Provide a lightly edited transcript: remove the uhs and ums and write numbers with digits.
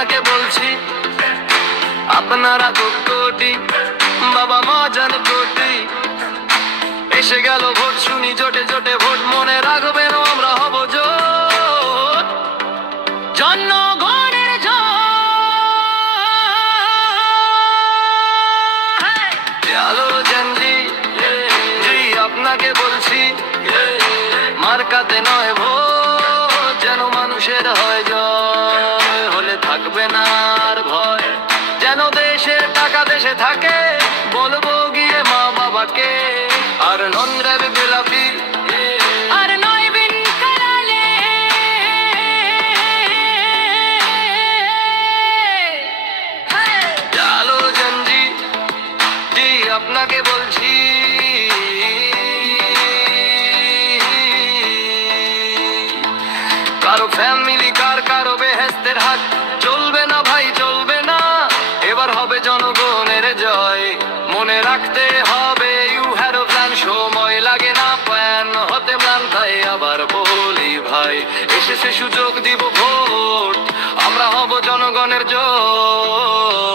আপনাকে বলছি, আপনারা কোটি বাবা মজান কোটি। এসে গেল ভোট, শুনি জোটে জোটে ভোট, মনে রাখবেন আমরা হব জোট, জনগণের জয়। আলো জেনজি জি আপনাকে বলছি, মার্কাতে নয় ভোট, যেন মানুষের হয় জয়। হলে থাকবে না আর ভয়, যেন দেশের টাকা দেশে থাকে, বলবো গিয়ে মা বাবাকে। আর নন র্যাব গোলাপি, আর নয় বিন কালালে। আলো জেনজি জি আপনাকে বলছি, কারো ফ্যামিলি কার কারো বেহেস্তের হাত চলবে না ভাই, চলবে না। এবার হবে জনগণের জয়, মনে রাখতে হবে ইউ হ্যাড আ প্ল্যান। সময় লাগে না প্ল্যান হতে প্ল্যান, তাই আবার বলি ভাই, এসেছে সুযোগ দিব ভোট, আমরা হব জনগণের জয়।